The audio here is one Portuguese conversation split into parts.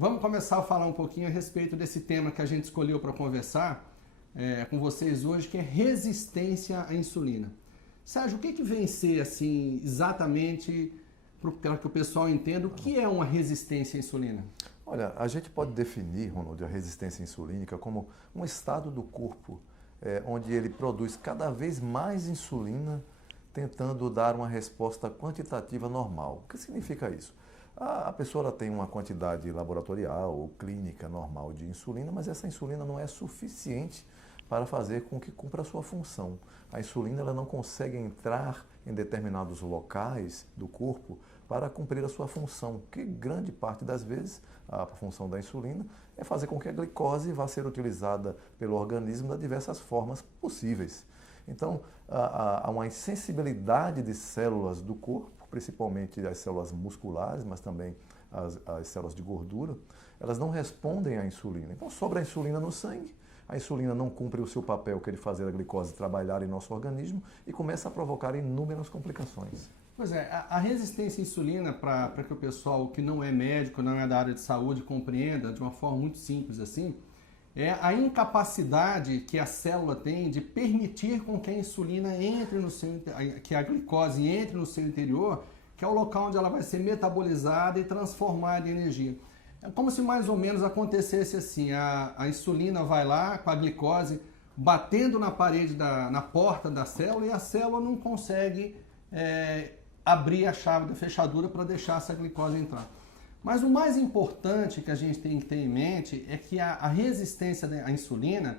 Vamos começar a falar um pouquinho a respeito desse tema que a gente escolheu para conversar com vocês hoje, que é resistência à insulina. Sérgio, o que vem ser assim exatamente para que o pessoal entenda o que é uma resistência à insulina? Olha, a gente pode definir, Ronaldo, a resistência insulínica como um estado do corpo onde ele produz cada vez mais insulina, tentando dar uma resposta quantitativa normal. O que significa isso? A pessoa ela tem uma quantidade laboratorial ou clínica normal de insulina, mas essa insulina não é suficiente para fazer com que cumpra a sua função. A insulina ela não consegue entrar em determinados locais do corpo para cumprir a sua função, que grande parte das vezes a função da insulina é fazer com que a glicose vá ser utilizada pelo organismo de diversas formas possíveis. Então, há uma insensibilidade de células do corpo, principalmente as células musculares, mas também as células de gordura, elas não respondem à insulina. Então, sobra a insulina no sangue, a insulina não cumpre o seu papel, que é de fazer a glicose trabalhar em nosso organismo e começa a provocar inúmeras complicações. Pois é, a resistência à insulina, para que o pessoal que não é médico, não é da área de saúde, compreenda de uma forma muito simples assim, é a incapacidade que a célula tem de permitir com que a insulina entre no seu, que a glicose entre no seu interior, que é o local onde ela vai ser metabolizada e transformada em energia. É como se mais ou menos acontecesse assim, a insulina vai lá com a glicose batendo na parede, na porta da célula, e a célula não consegue abrir a chave da fechadura para deixar essa glicose entrar. Mas o mais importante que a gente tem que ter em mente é que a resistência à insulina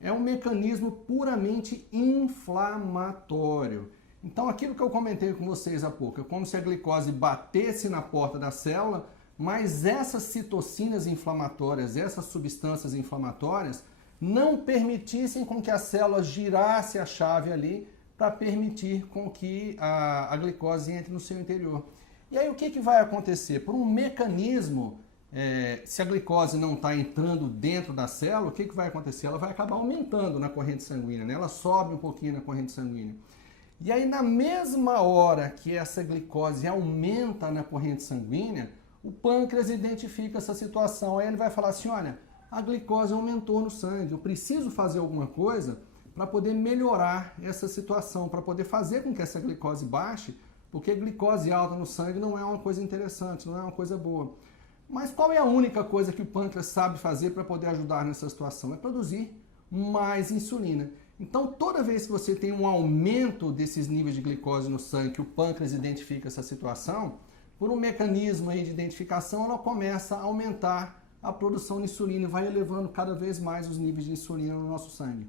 é um mecanismo puramente inflamatório. Então aquilo que eu comentei com vocês há pouco, é como se a glicose batesse na porta da célula, mas essas citocinas inflamatórias, essas substâncias inflamatórias, não permitissem com que a célula girasse a chave ali para permitir com que a glicose entre no seu interior. E aí o que vai acontecer? Por um mecanismo, se a glicose não está entrando dentro da célula, o que vai acontecer? Ela vai acabar aumentando na corrente sanguínea, né? Ela sobe um pouquinho na corrente sanguínea. E aí na mesma hora que essa glicose aumenta na corrente sanguínea, o pâncreas identifica essa situação. Aí ele vai falar assim, olha, a glicose aumentou no sangue, eu preciso fazer alguma coisa para poder melhorar essa situação, para poder fazer com que essa glicose baixe, porque glicose alta no sangue não é uma coisa interessante, não é uma coisa boa. Mas qual é a única coisa que o pâncreas sabe fazer para poder ajudar nessa situação? É produzir mais insulina. Então, toda vez que você tem um aumento desses níveis de glicose no sangue, que o pâncreas identifica essa situação, por um mecanismo aí de identificação, ela começa a aumentar a produção de insulina e vai elevando cada vez mais os níveis de insulina no nosso sangue.